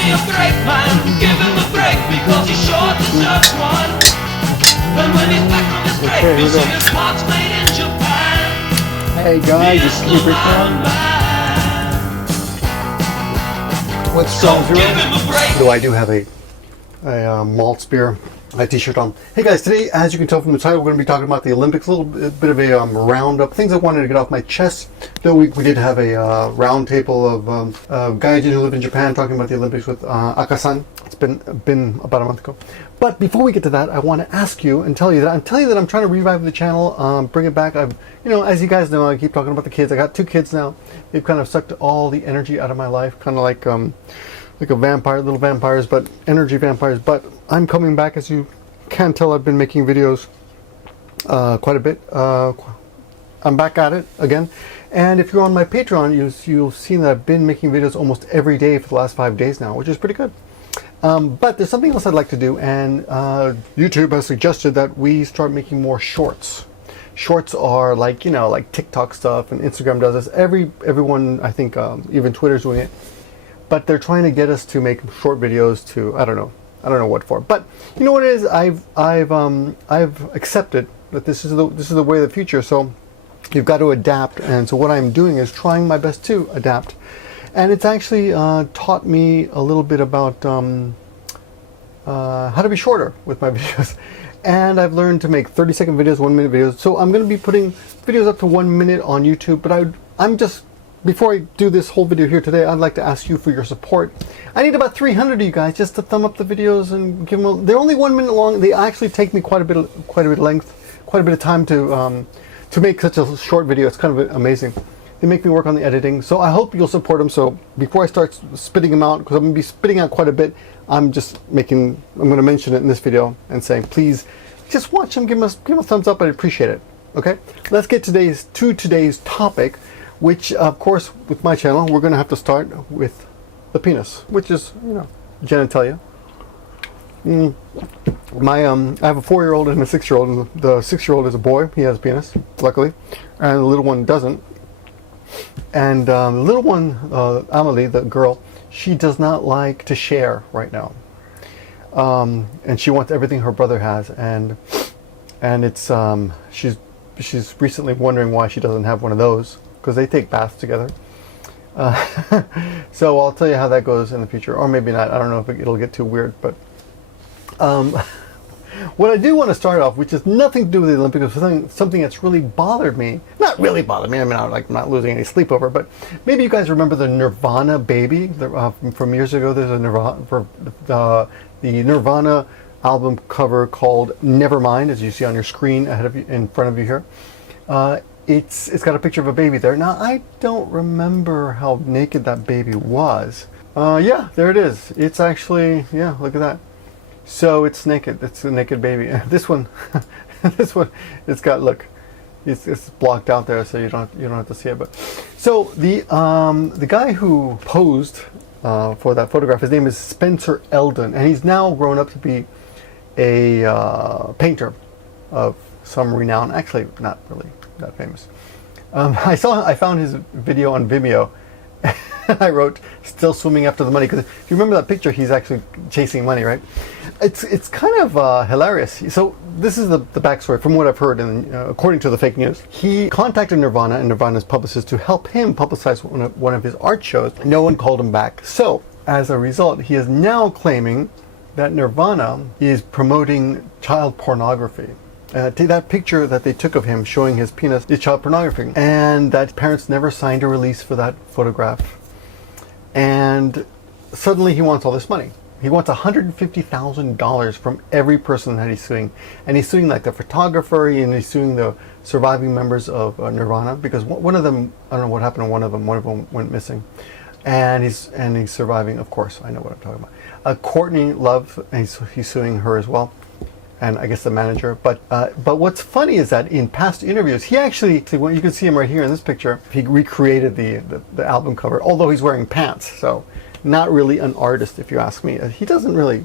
me a break, man. Give him a break because he sure deserves one. And when he's back from his break, you'll see his parts made in Japan. Hey guys, it's Gimmeabreakman. With Strong Zero. So I do have a malts beer, a t-shirt on. Hey guys, today, as you can tell from the title, we're going to be talking about the Olympics, a little bit of a roundup, things I wanted to get off my chest. Though we did have a round table of gaijin who live in Japan talking about the Olympics with Aka-san. It's been about a month ago. But before we get to that, I want to ask you and tell you that I'm trying to revive the channel, bring it back. As you guys know, I keep talking about the kids. I got 2 kids now. They've kind of sucked all the energy out of my life, kind of like a vampire, little vampires, but energy vampires. But I'm coming back, as you can tell. I've been making videos quite a bit. I'm back at it again. And if you're on my Patreon, you'll see that I've been making videos almost every day for the last 5 days now, which is pretty good. But there's something else I'd like to do, and YouTube has suggested that we start making more shorts. Shorts are like, like TikTok stuff, and Instagram does this. Everyone, I think, even Twitter's doing it. But they're trying to get us to make short videos to, I don't know what for. But you know what it is? I've accepted that this is the way of the future. So you've got to adapt, and so what I'm doing is trying my best to adapt. And it's actually taught me a little bit about how to be shorter with my videos. And I've learned to make 30-second videos, 1-minute videos. So I'm going to be putting videos up to 1 minute on YouTube. But before I do this whole video here today, I'd like to ask you for your support. I need about 300 of you guys just to thumb up the videos and give them. They're only 1 minute long. They actually take me quite a bit of length, quite a bit of time to make such a short video. It's kind of amazing. They make me work on the editing, so I hope you'll support them. So before I start spitting them out, because I'm going to be spitting out quite a bit, I'm going to mention it in this video and saying, please, just watch them, give them a thumbs up. I'd appreciate it. Okay, let's get to today's topic, which, of course, with my channel, we're going to have to start with the penis, which is, genitalia. I have a 4-year-old and a 6-year-old, and the 6-year-old is a boy. He has a penis, luckily, and the little one doesn't. And the little one, Amelie, the girl, she does not like to share right now, and she wants everything her brother has, and it's she's recently wondering why she doesn't have one of those, because they take baths together. So I'll tell you how that goes in the future, or maybe not. I don't know if it'll get too weird, but what I do want to start off, which has nothing to do with the Olympics, something that's really bothered me. Not really bothered me. I mean, I'm not losing any sleep over, but maybe you guys remember the Nirvana Baby from years ago. There's the Nirvana album cover called Nevermind, as you see on your screen ahead of you, in front of you here. It's got a picture of a baby there. Now, I don't remember how naked that baby was. Yeah, there it is. It's actually, yeah, look at that. So it's naked. It's a naked baby. This one, it's got, look, it's blocked out there, so you don't have to see it. But so the guy who posed for that photograph, his name is Spencer Elden, and he's now grown up to be a painter of some renown. Actually, not really that famous. I found his video on Vimeo. I wrote, "Still swimming after the money," because if you remember that picture, he's actually chasing money, right? It's kind of hilarious. So this is the backstory from what I've heard, and according to the fake news, he contacted Nirvana and Nirvana's publicist to help him publicize one of his art shows. No one called him back. So as a result, he is now claiming that Nirvana is promoting child pornography. That picture that they took of him showing his penis is child pornography, and that parents never signed a release for that photograph. And suddenly he wants all this money. He wants $150,000 from every person that he's suing, and he's suing like the photographer, and he's suing the surviving members of Nirvana, because one of them, I don't know what happened to one of them went missing, and he's surviving. Of course, I know what I'm talking about. Courtney Love, and he's suing her as well. And I guess the manager. But what's funny is that in past interviews, he actually, well, you can see him right here in this picture, he recreated the album cover, although he's wearing pants. So not really an artist, if you ask me. He doesn't really,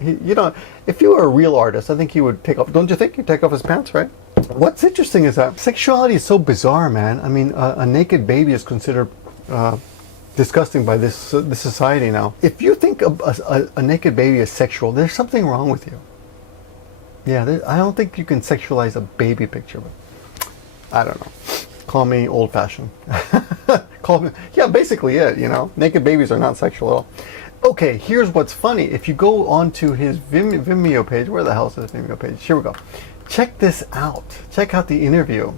if you were a real artist, I think he would take off, don't you think? He'd take off his pants, right? What's interesting is that sexuality is so bizarre, man. I mean, a naked baby is considered disgusting by this society now. If you think a naked baby is sexual, there's something wrong with you. Yeah, I don't think you can sexualize a baby picture, but I don't know. Call me old-fashioned. Call me, yeah, basically it, you know. Naked babies are not sexual at all. Okay, here's what's funny. If you go onto his Vimeo page, where the hell is his Vimeo page? Here we go. Check this out. Check out the interview.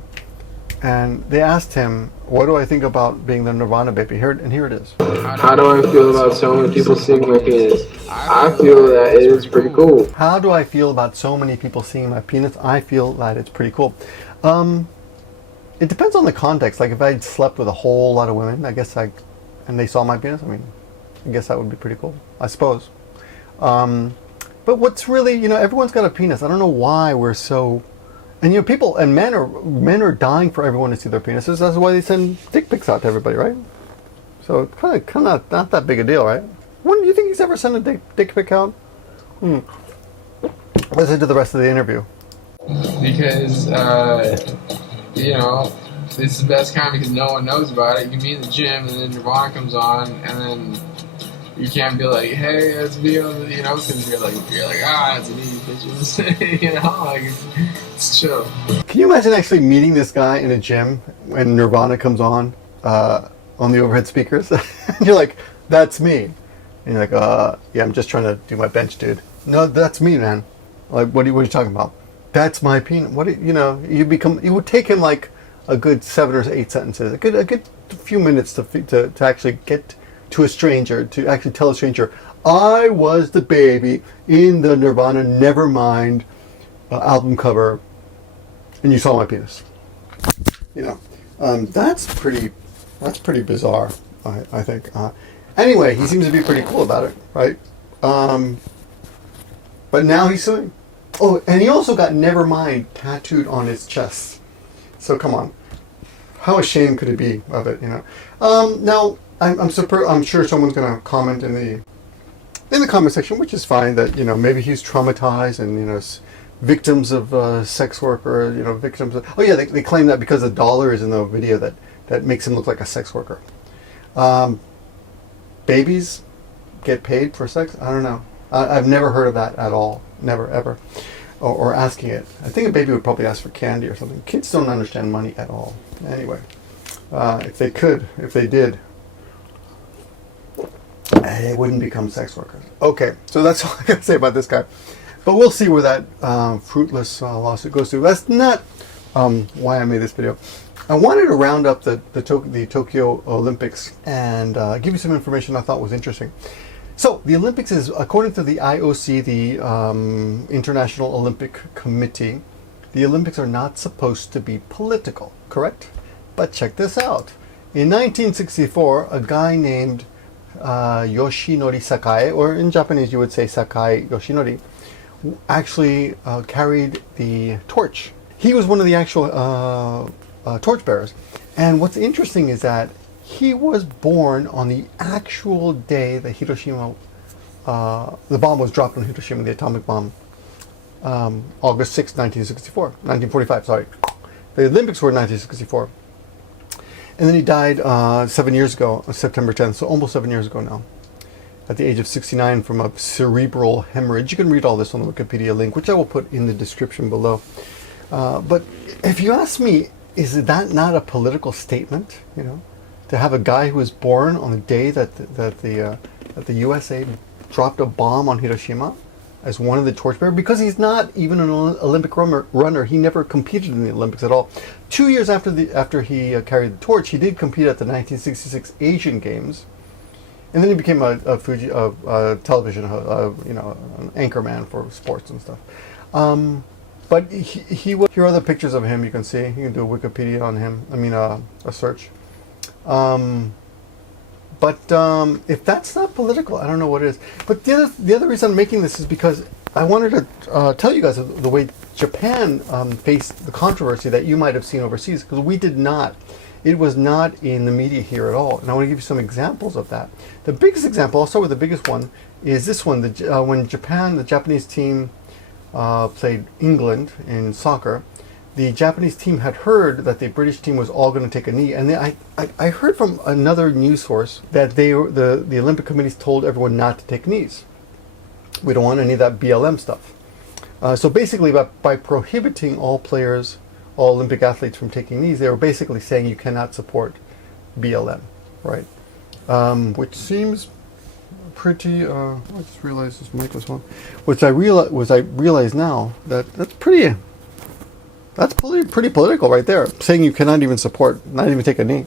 And they asked him, what do I think about being the Nirvana Baby? Here it is. How do I feel about so many people seeing my penis? I feel that it is pretty cool. How do I feel about so many people seeing my penis? I feel that it's pretty cool. It depends on the context. Like if I'd slept with a whole lot of women, and they saw my penis, I guess that would be pretty cool, I suppose. But what's really, you know, everyone's got a penis. I don't know why we're so... And you know, people and men are dying for everyone to see their penises. That's why they send dick pics out to everybody, right? So it's kind of not that big a deal, right? When do you think he's ever sent a dick pic out? Listen to the rest of the interview. Because you know, this is the best kind because no one knows about it. You can be in the gym and then Nirvana comes on and then you can't be like, hey, let's be on the, you know, because you're like, it's an easy bitches, you know, like it's chill. Can you imagine actually meeting this guy in a gym when Nirvana comes on the overhead speakers? And you're like, that's me. And you're like, yeah, I'm just trying to do my bench, dude. No, that's me, man. Like, what are you talking about? That's my penis. You would take him like a good 7 or 8 sentences, a good few minutes to actually get to a stranger, to actually tell a stranger, I was the baby in the Nirvana Nevermind album cover, and you saw my penis. You know, that's pretty bizarre, I think. Anyway, he seems to be pretty cool about it, right? But now he's suing. Oh, and he also got Nevermind tattooed on his chest. So come on, how ashamed could he be of it? You know. Now I'm sure someone's going to comment in the comment section, which is fine. That, you know, maybe he's traumatized and, you know, victims of sex work, or, you know, victims of, oh yeah, they claim that because the dollar is in the video that makes him look like a sex worker. Babies get paid for sex? I don't know. I've never heard of that at all. Never, ever. Or asking it. I think a baby would probably ask for candy or something. Kids don't understand money at all. Anyway, if they did, they wouldn't become sex workers. Okay, so that's all I gotta say about this guy. But we'll see where that fruitless lawsuit goes to. That's not why I made this video. I wanted to round up the Tokyo Olympics and give you some information I thought was interesting. So the Olympics is, according to the IOC, the International Olympic Committee, the Olympics are not supposed to be political, correct? But check this out. In 1964, a guy named Yoshinori Sakai, or in Japanese you would say Sakai Yoshinori, actually carried the torch. He was one of the actual torch bearers. And what's interesting is that he was born on the actual day that Hiroshima, the bomb was dropped on Hiroshima, the atomic bomb, August 6, 1945, sorry. The Olympics were in 1964. And then he died 7 years ago, September 10th, so almost 7 years ago now, at the age of 69 from a cerebral hemorrhage. You can read all this on the Wikipedia link, which I will put in the description below. But if you ask me, is that not a political statement, you know? To have a guy who was born on the day that the USA dropped a bomb on Hiroshima as one of the torchbearers, because he's not even an Olympic runner. He never competed in the Olympics at all. 2 years after he carried the torch, he did compete at the 1966 Asian Games, and then he became a television, you know, an anchorman for sports and stuff. But he will. Here are the pictures of him. You can see. You can do a Wikipedia on him. I mean, a search. But if that's not political, I don't know what is. But the other reason I'm making this is because I wanted to tell you guys the way Japan faced the controversy that you might have seen overseas, because we did not. It was not in the media here at all. And I want to give you some examples of that. The biggest example, I'll start with the biggest one, is this one. When the Japanese team played England in soccer, the Japanese team had heard that the British team was all going to take a knee, and I heard from another news source that the Olympic committees told everyone not to take knees. We don't want any of that BLM stuff. So basically, by prohibiting all players, all Olympic athletes from taking knees, they were basically saying you cannot support BLM, right? Which seems pretty. I just realized this mic was on. Which I realize now that that's pretty. That's pretty political right there, saying you cannot even support, not even take a knee.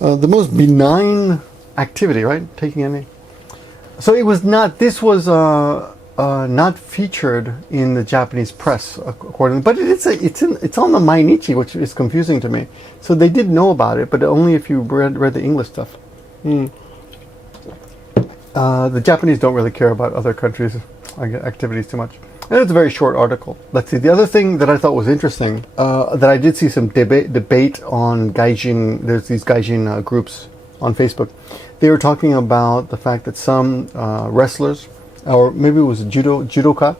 The most benign activity, right? Taking a knee. So it was not, this was not featured in the Japanese press, according, but it's on the Mainichi, which is confusing to me. So they did know about it, but only if you read the English stuff. The Japanese don't really care about other countries' activities too much. And it's a very short article. Let's see. The other thing that I thought was interesting, that I did see some debate on gaijin. There's these gaijin groups on Facebook. They were talking about the fact that some wrestlers, or maybe it was judoka,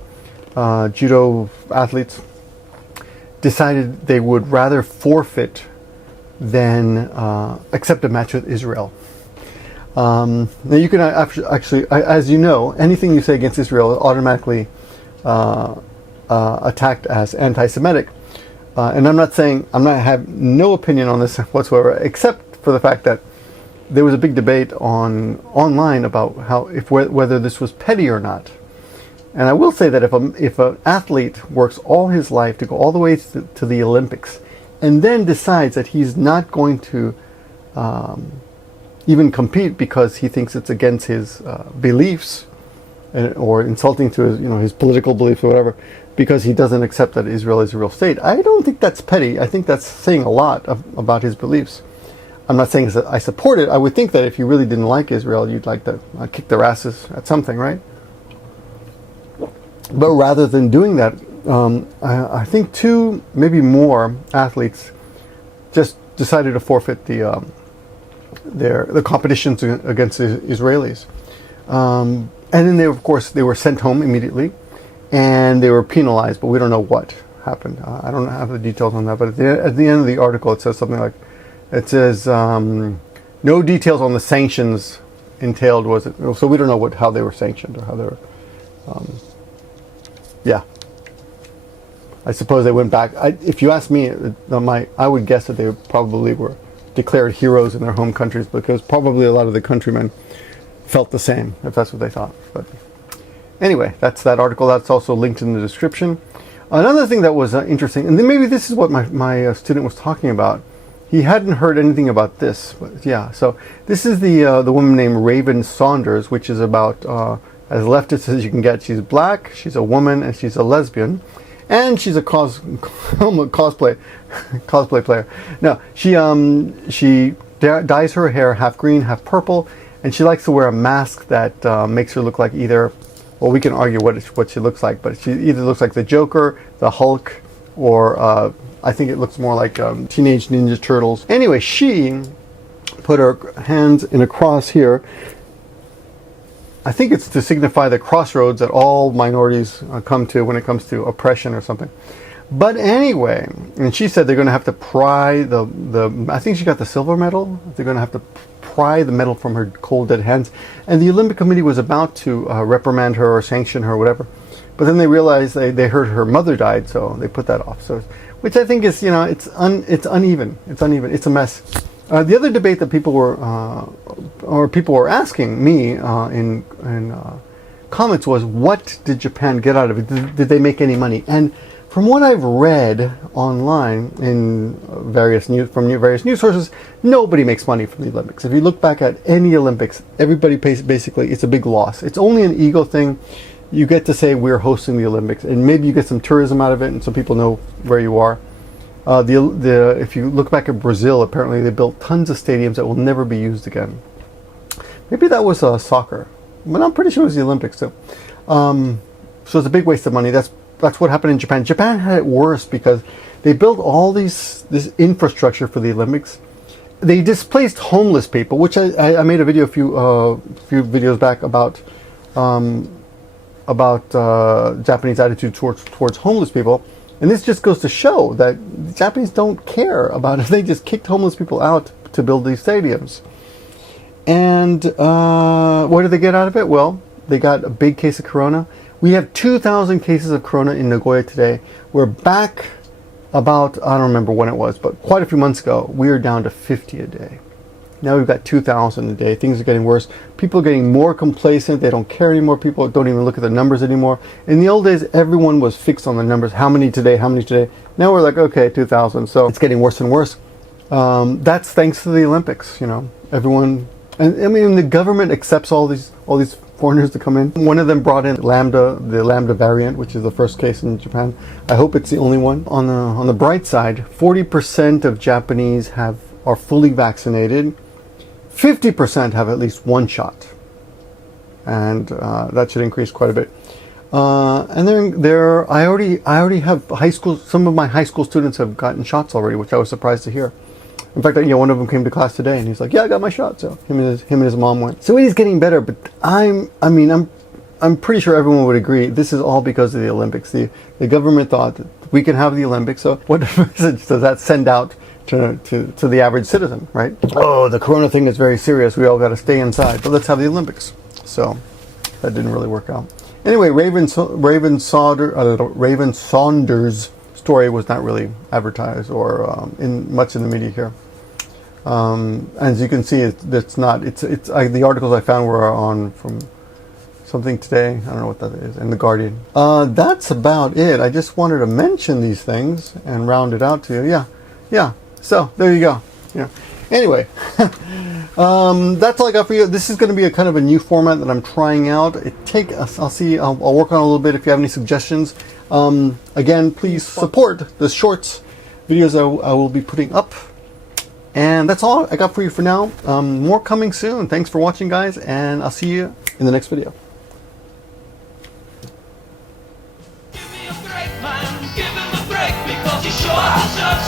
judo athletes, decided they would rather forfeit than accept a match with Israel. Now you can actually, as you know, anything you say against Israel is automatically attacked as anti-Semitic, and I have no opinion on this whatsoever, except for the fact that there was a big debate online about whether this was petty or not. And I will say that if an athlete works all his life to go all the way to the Olympics, and then decides that he's not going to even compete because he thinks it's against his beliefs, or insulting to his political beliefs or whatever, because he doesn't accept that Israel is a real state. I don't think that's petty. I think that's saying a lot about his beliefs. I'm not saying that I support it. I would think that if you really didn't like Israel, you'd like to kick their asses at something, right? But rather than doing that, I think two, maybe more athletes just decided to forfeit the competitions against the Israelis. And then they were sent home immediately, and they were penalized, but we don't know what happened. I don't have the details on that, but at the end of the article it says something like, no details on the sanctions entailed, was it? So we don't know how they were sanctioned or how they were, yeah. I suppose they went back. If you ask me, I would guess that they probably were declared heroes in their home countries, because probably a lot of the countrymen felt the same, if that's what they thought. But anyway, that's that article. That's also linked in the description. Another thing that was interesting, and then maybe this is what my student was talking about. He hadn't heard anything about this, but yeah. So this is the woman named Raven Saunders, which is about as leftist as you can get. She's black, she's a woman, and she's a lesbian, and she's a cosplay player. No, she dyes her hair half green, half purple, and she likes to wear a mask that makes her look like either. Well, we can argue what she looks like, but she either looks like the Joker, the Hulk, or I think it looks more like Teenage Ninja Turtles. Anyway, she put her hands in a cross here. I think it's to signify the crossroads that all minorities come to when it comes to oppression or something. But anyway, and she said they're going to have to pry I think she got the silver medal. They're going to have to pry the medal from her cold dead hands. And the Olympic Committee was about to reprimand her or sanction her or whatever. But then they realized they heard her mother died, so they put that off. So, which I think is, it's uneven. It's uneven. It's a mess. The other debate that people were asking me in comments was, what did Japan get out of it? Did they make any money? And from what I've read online in various news sources, nobody makes money from the Olympics. If you look back at any Olympics, everybody pays, basically, it's a big loss. It's only an ego thing. You get to say we're hosting the Olympics, and maybe you get some tourism out of it, and so people know where you are. If you look back at Brazil, apparently they built tons of stadiums that will never be used again. Maybe that was soccer, but I'm pretty sure it was the Olympics too. So it's a big waste of money. That's what happened in Japan. Japan had it worse because they built all this infrastructure for the Olympics. They displaced homeless people, which I made a video a few videos back about Japanese attitude towards homeless people. And this just goes to show that the Japanese don't care about it. They just kicked homeless people out to build these stadiums. And what did they get out of it? Well, they got a big case of corona. We have 2,000 cases of corona in Nagoya today. We're back about, I don't remember when it was, but quite a few months ago, we were down to 50 a day. Now we've got 2,000 a day. Things are getting worse. People are getting more complacent. They don't care anymore. People don't even look at the numbers anymore. In the old days, everyone was fixed on the numbers. How many today? How many today? Now we're like, okay, 2,000. So it's getting worse and worse. That's thanks to the Olympics. You know, everyone, and I mean, the government accepts all these foreigners to come in. One of them brought in the Lambda variant, which is the first case in Japan. I hope it's the only one. On the bright side, 40% of Japanese are fully vaccinated. 50% have at least one shot, and that should increase quite a bit. And then I already have high school. Some of my high school students have gotten shots already, which I was surprised to hear. In fact, one of them came to class today, and he's like, "Yeah, I got my shot." So him and his mom went. So it is getting better, but I'm pretty sure everyone would agree this is all because of the Olympics. The government thought that we can have the Olympics. So what message does that send out to the average citizen, right? Oh, the corona thing is very serious. We all got to stay inside, but let's have the Olympics. So that didn't really work out. Anyway, Raven Saunders' story was not really advertised or much in the media here. As you can see, it's not. It's the articles I found were from something today. I don't know what that is, and the Guardian. That's about it. I just wanted to mention these things and round it out to you. Yeah. So there you go. Yeah. Anyway, that's all I got for you. This is going to be a kind of a new format that I'm trying out. I'll work on it a little bit. If you have any suggestions, again, please support the shorts videos I will be putting up. And that's all I got for you for now. More coming soon. Thanks for watching, guys, and I'll see you in the next video.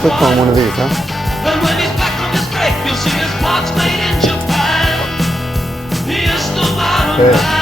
Click on one of these, huh? And when he's back from his break, you'll see his parts made in Japan. He is the man of man.